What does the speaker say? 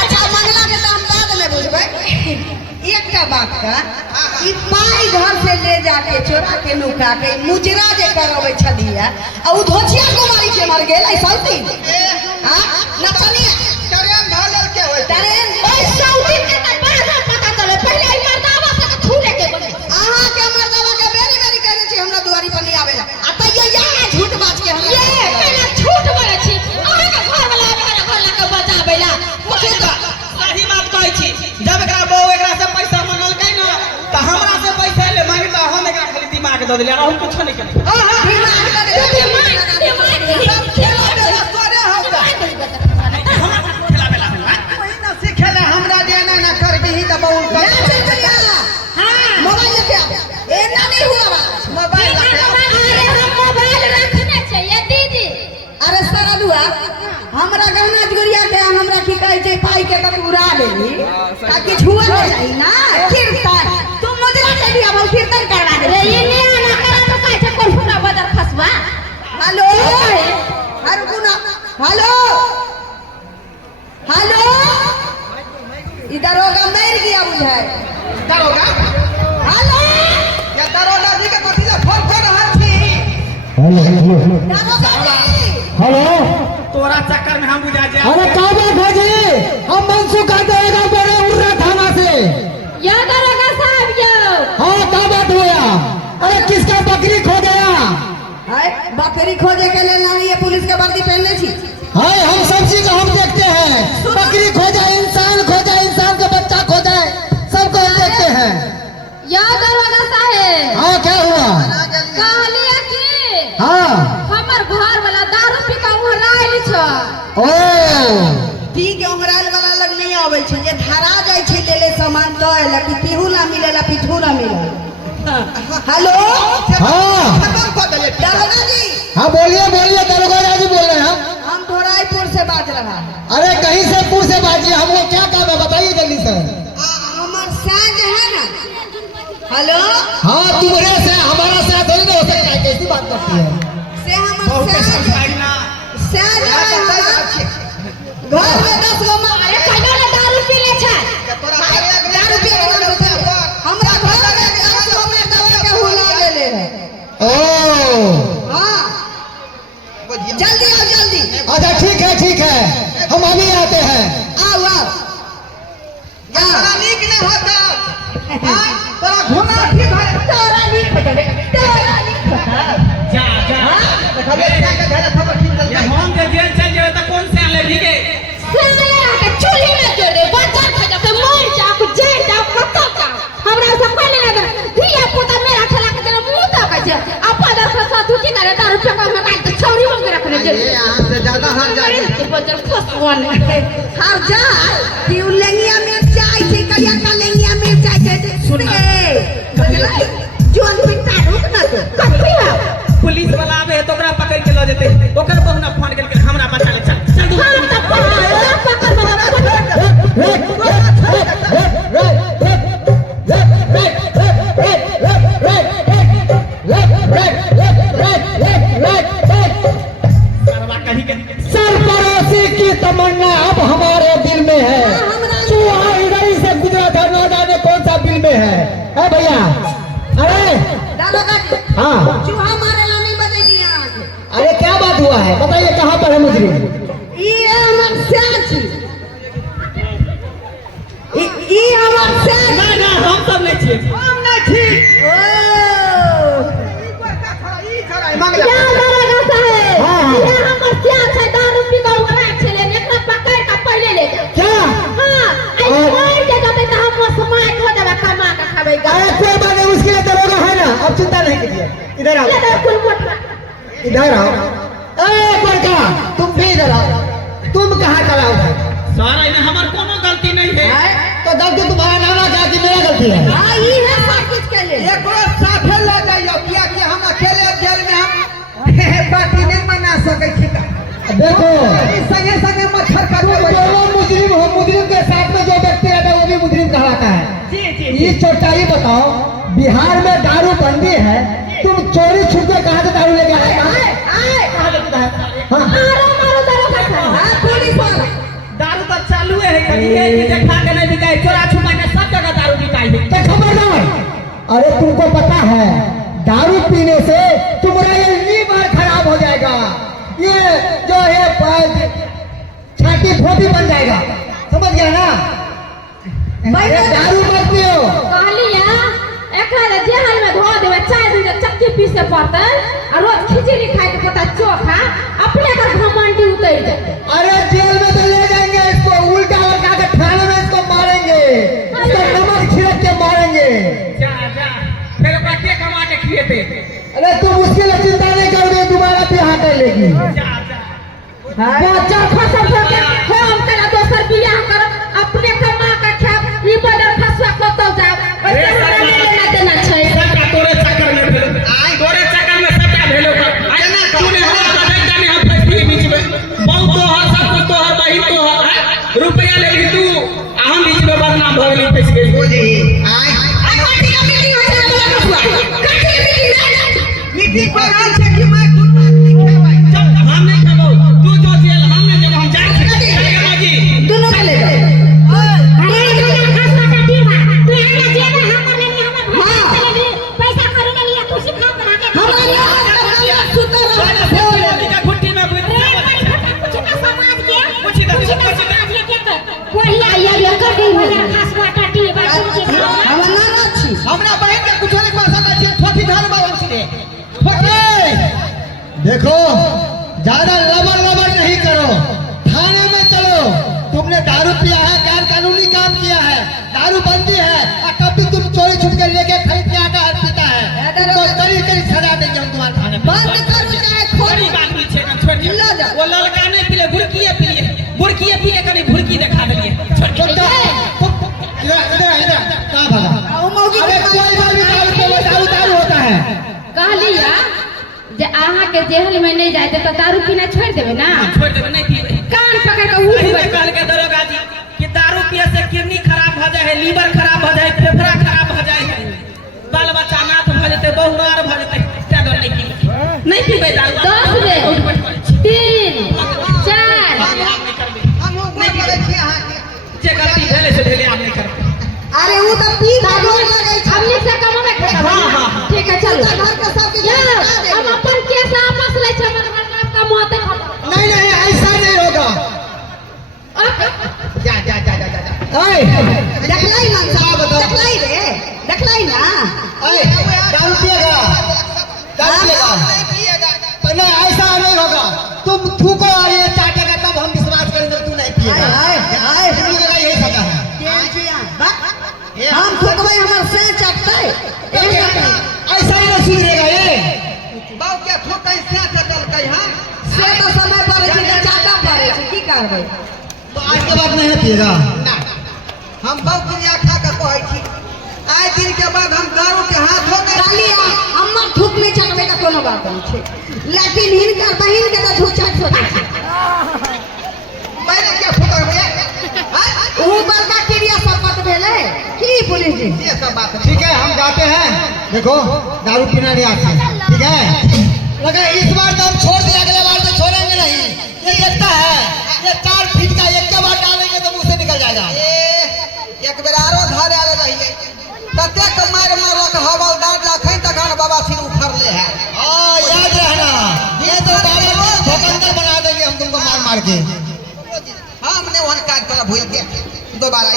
अच्छा मंगला के तो हम बाद में बुझबै। एकटा बात का ई पाई घर से ले जाके चोरा के लुका के मुजरा जे करबै छलिया आ उ धोछिया कुमारी के मर गेल ऐ सौती। हां नचनिया ट्रेन धालल के होय ट्रेन ओइ सौती के त बाद पता चले पहले ई मर्दावा से छूले के बने। अहाँ के मर्दावा के बेरी बेरी कहै छी हमरा दुआरी पर नहीं आवेला आ तइयो या झूठ बात के ये पहले झूठ बोले छी अहाँ के घर वाला मेरा घर ला के बचावेला। सही बात कहै छी। जब एकरा बहू एकरा से पैसा मांगल कै न त हमरा से पैसा ले मांगी त हम एकरा खाली दिमाग द देलिए और कुछ नहीं केलिए। सब खेला बेला तोरे होगा खिलावेला वही ना सिखेला हमरा देना ना कर दही त बहू हां मोबाइल लेके आ एना नहीं हुआ मोबाइल अरे हम मोबाइल रखने चाहिए दीदी। अरे सरलुआ हमरा गहना जुरिया के हमरा की कहै छै पाई के त उड़ा लेली ताकि छुआ ले जाई ना कीर्तन तुम मुजरा के दिया बहु कीर्तन करवा दे रे ये ने ना करा तो कहै छै कोन पूरा बदर खसबा। हेलो हर गुना हेलो हेलो इधर होगा मर गया बुझाए दरोगा हेलो या दरोगा जी के कोठी से फोन कर रहल छी। दारोगा जी हेलो तोरा चक्कर में हम बुझा जाए। अरे क्या बात है जी? हम मनसुख देगा बड़े उर्रा थाना से। या दरोगा साहब यो हाँ क्या बात हुआ? अरे किसका बकरी खो गया? हाय बकरी खोजे के लिए ना ये पुलिस के वर्दी पहनले छी। हाय हम सब चीज हम देखते हैं। बकरी खो जाए, इंसान खो जाए, इंसान का बच्चा खो जाए, सबको हम देखते हैं। या दरोगा साहब हाँ क्या हुआ? कहलिए कि हाँ हमर घर वाला दारू पी के उहराइल छ। ओ पी के उमराल वाला लग नहीं आवे छै जे धरा जाय छै लेले सामान तो आइला कि पीहू ना मिलेला पिठू ना मिलेला। हेलो हाँ खत्म कर देले। दारोगा जी हाँ बोलिए बोलिए, दरोगा जी बोल रहे हैं हम। हम धोराईपुर से बात रहा है। अरे कहीं से पूछ से बाजिए, हमको क्या काम है बताइए जल्दी से। हमर साज है ना। हेलो हाँ तुम्हारे से हमारा साथ थोड़ी ना हो सकता है, कैसी बात करती है? से हमर बहुत साज समझाई ना साज है हमार। घर में 10 गो मां अरे कहियो ने दारू पी ले छै। तोरा दारू पी के नाम से हमरा घर में 10 गो में दवा के हुला गेले है। ओ हां जल्दी आओ जल्दी अच्छा ठीक है हम अभी आते हैं। आओ आओ तोरा नीक नहीं होता। हां तोरा घुमा ठीक है। तोरा नीक होतबे तोरा नीक होता जा देखबे क्या के धरे खबर ठीक चल गई। हम जे जेल चल जेबे त कौन से ले भीगे सिलसिला के चूल्ही में जोड़े बच्चा खा के मर जाओ जेल जाओ कतो का हमरा से कोई नहीं लगे धिया पुता मेरा ठला के तेरा मुंह तक छै अपन दस साधु की करे दारू पे को में काट छौरी में रखने जेल ये यहां से ज्यादा हर जाए। बच्चा फसवन हर जा कि लेंगिया में चाय छै कहिया का लेंगिया में चाय छै सुन जोन पिटा रुक ना तो कथिया पुलिस वाला आवे तो ओकरा पकड़ के ल जेते। ओकर बहुना फोन करके हमरा बचा ले चल चल हम त पकड़ सरवा कहीं के सरपरासी की तमन्ना अब हमारे दिल में है। चूहा इधर ही से गुजरा था, न जाने कौन सा बिल में है भैया? अरे दारोगा जी हाँ चूहा मारेला नहीं बजे दिया आके। अरे क्या बात हुआ है बताइए, कहाँ पर है मुजरिम? ये हमर साज ई हमर साज ना ना हम सब नहीं छी। हम नहीं छी। ओ ई खड़ा मंगला या दरोगा साहब हाँ। ये हमर क्या छै दारू पी के उहराइल छले एकरा पकड़ के पहिले ले जा। क्या? हां आई कोई जगह पे त हम समय खो देबा कमा के खाबै गा। अरे कोई बात नहीं, उसके लिए दरोगा है ना, अब चिंता नहीं कीजिए। इधर आओ, ये कुल मोटरा इधर आओ। अरे बड़का तुम भी इधर आओ। तुम कहाँ का लाओ? सारा इने हमर कोनो गलती नहीं है। तो गलती तुम्हारा नाना क्या कि मेरा गलती है? हां ई है सब कुछ के लिए एकरो साथे ले जाइयो किया कि हम अकेले जेल में हम पार्टी नहीं मना सकै छी। देखो संगे संगे मच्छर काटो। दोनों मुजरिम हो, मुजरिम के साथ में जो व्यक्ति रहता है वो भी मुजरिम कहलाता है। जी जी ये चौटाई बताओ, बिहार में दारू बंदी है, तुम चोरी छुपे कहाँ से दारू लेके आए? कहाँ से लेके आए? हाँ मारो मारो दारोगा साहब हाँ, पुलिस वाला दारू तो चालू है कभी ये कि देखा के नहीं बिकाई चोरा छुपा के सब जगह दारू बिकाई है तो खबरदार। अरे तुमको पता है दारू पीने से तुम्हारा ये लीवर खराब हो जाएगा, ये जो है छाती फोटी बन जाएगा, समझ गया ना? ये दारू मत पियो। कहलिया एकरा जेहल में धो देवे 4 दिन तक चक्की पीसे पड़तै और रोज खिचड़ी खाए के पता चोखा अपने का घमंडी उतर जाए। अरे जेल में तो ले जाएंगे इसको, उल्टा लगा के थाने में इसको मारेंगे, इसका नमक छिड़क के मारेंगे। जा जा फिर ओकरा के कमा के खिएते अरे तुम उसके लिए चिंता नहीं करोगे, दोबारा बिहार कर लेगी। जा जा बच्चा फसल के हम करा दोसर बियाह कर अपने कमा के खाब ई बदर फसवा कतौ जाब ओसे हमरा नहीं लेना देना छै। सबका तोरे चक्कर में भेलो तोरे चक्कर में सबका भेलो आय ना तूने हमरा बधाई जाने हम फंसी बीच में बहुत तो हर सब कुछ तो हर बहिन तो हर रुपया ले ली तू हम बीच में बदनाम हो गई फंस गई बोली आय काटी का मीटिंग हो जाए वाला कसवा काटी की मीटिंग ना मीटिंग पर आल छै कि मैं कुन बात नहीं खेबै जब हम नहीं खेबो तू जो जेल हम नहीं जब हम जाए बाजी दोनों के ले जाओ। अरे दुनिया खासवा का दीवा तू हमरा जेबे हमर नहीं हमर भाई चले भी पैसा करू नहीं लिया खुशी खा बना के हमरा सुतर का घुट्टी में बुझ कुछ का समाज के कुछ ना कुछ का समाज के के कोई आया ये कर गई है खासवा का दीवा कुछ हम ना छी हमरा बहन के कुछ नहीं पता था ठोकी धान बाबा से देखो ज्यादा लबर लबर नहीं करो, थाने में चलो। तुमने दारू पिया है, गैर कानूनी काम किया है, दारू बंदी है और तब भी तुम चोरी छुप कर लेके खरीद के आटा पीता है, तुमको कड़ी कड़ी सजा देंगे हम तुम्हारे थाने में। बंद करू चाहे खोल बड़ी बात छे ना छोड़ दिया ला जा। वो ललका नहीं पीले बुरकीए पीले कनी भुरकी दिखा देलिए छोड़ तुम तो इधर कहाँ भागा? ओ मौगी अरे कोई बात दारू पे दारू होता है। कहलिया जे अहाँ के जेल में नहीं जाते तो दारू पीना छोड़ देबे ना। छोड़ देबे नहीं पीबे कान पकड़ के उठ सही में बैठ कहल के दरोगा जी कि दारू पिए से किडनी खराब हो जाए है, लीवर खराब हो जाए, फेफड़ा खराब हो जाए है, बाल बच्चा नाथ हो जाते, बहुरार हो जाते, क्या डर नहीं पीबे नहीं पीबे दारू 10 बे 3 4 हम हो करे छी अहाँ जे गलती भेले से भेले आप नहीं करबे अरे वो तो पी के डर लगे छै हमने से कमावे के हाँ। ठीक है चलो घर के सब के हम अपन केस आपस ले छै हमर आपका मौत खत्म। नहीं नहीं ऐसा नहीं होगा। जा जा जा जा जा ऐ, देखलाई ना देखलाई रे देखलाई ना ऐ, दारू पिएगा, दारू पिएगा। पर नहीं ऐसा नहीं होगा, तुम थूको और ये चाटेगा तब हम विश्वास करेंगे तू नहीं पिएगा। आए तुम लोगों का यही सजा है। हम थुकबै हमर से चटतै ऐसा ही नहीं सुधरेगा ये। बाऊ क्या थोकै से चलकै हां से तो समय पर छै जे चाटा पड़े छै की करबै तो आज के बाद नहीं पिएगा। हम बाऊ क्रिया खा के कहै छी आइ दिन के बाद हम दारू के हाथ धो के कालिया हमर थुक में चटबै का कोनो बात नहीं छै, लेकिन हिनकर बहिन के तो थुक चट सोचै छै मैंने क्या फुकर भैया ऊ बड़का क्रिया शपथ भेलै की पुलिस जी ये सब बात है ठीक है हम जाते हैं। देखो दारू पीना नहीं आता, ठीक है? लगा इस बार तो हम छोड़ दिया, अगले बार तो छोड़ेंगे नहीं। ये देखता है, ये 4 फीट का एक के बार डालेंगे तो मुंह से निकल जाएगा। एक बेर आरो घर आरो रहिए तते के मार रख हवलदार रखै तखन बाबा सिर उखड़ले है याद रहना, ये तो दारू धोखंदर बना देंगे हम तुमको मार मार के। हमने वहां काज करा भूल के दोबारा